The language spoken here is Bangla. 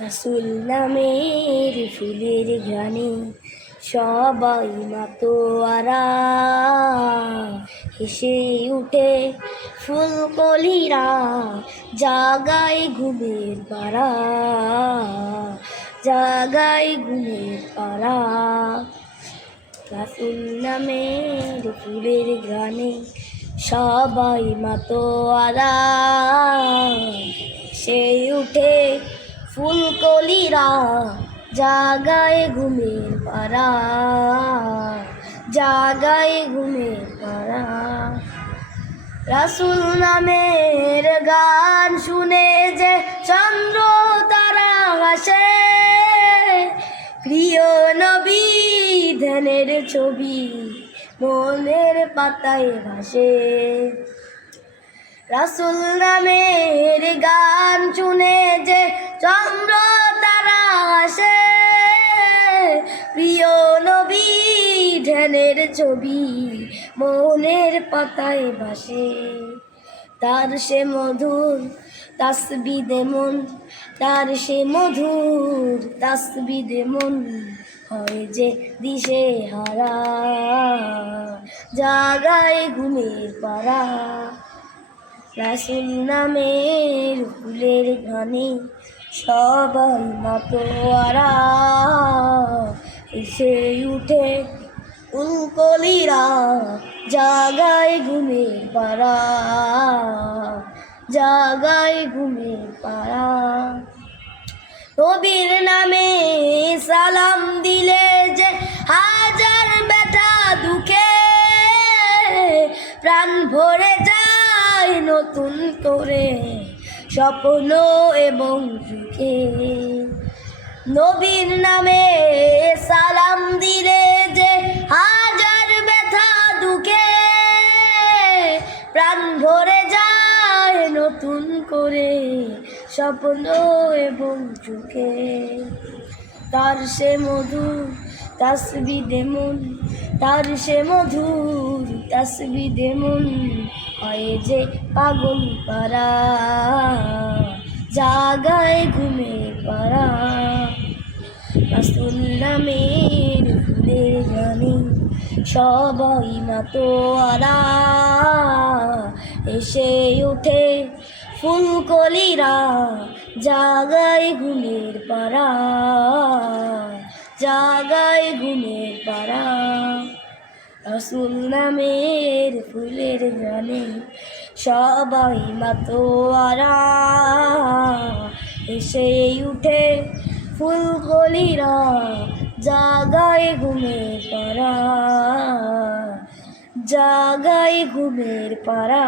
রাসূল নামের ফুলের ঘ্রাণে সবাই মাতোয়ারা, হেসে উঠে ফুলকলিরা, জাগায় ঘুমের পাড়া, জাগায় ঘুমের পাড়া। রাসূল নামের ফুলের ঘ্রাণে সবাই মাতোয়ারা, সেই উঠে ফুলকলিরা, জাগায় ঘুমের পাড়া, জাগায় ঘুমের পাড়া। রাসূল নামের গান শুনে যে চন্দ্র তারা হাসে, প্রিয় নবী ধ্যানের ছবি মনের পাতায় ভাসে। রাসূল নামের গান শুনে যে চন্দ্র তারা হাসে, প্রিয় নবী ধ্যানের ছবি মনের পাতায় ভাসে। তার সে মধুর তাসবিদে মন, তার সে মধুর তাসবিদে মন হয় যে দিশে হারা, জাগায় ঘুমের পাড়া। রাসূল নামের ফুলের ঘ্রাণে সবাই মাতোয়ারা, এসে উঠে ফুলকলিরা, জাগায় ঘুমের পাড়া, জাগায় ঘুমের পাড়া। নবীর নামে সালাম দিলে যে হাজার ব্যথা দুঃখে প্রাণ ভরে যায় নতুন করে স্বপ্ন এবং সুখে। নবীর নামে সালাম দিলে যে হাজার ব্যথা দুঃখে প্রাণ ভরে যায় নতুন করে স্বপ্ন এবং সুখে। তার সে মধুর তাসবিদে মন, তার সে মধুর তাসবিদে মন হয় যে পাগল পারা, জাগায় ঘুমের পাড়া। রাসূল নামের ফুলের ঘ্রাণে সবাই মাতোয়ারা, এসে উঠে ফুলকলিরা, জাগায় ঘুমের পাড়া, জাগায় ঘুমের পাড়া। রাসূল নামের ফুলের ঘ্রাণে সবাই মাতোয়ারা, এসে উঠে ফুলকলিরা, জাগায় ঘুমের পাড়া, জাগায় ঘুমের পাড়া।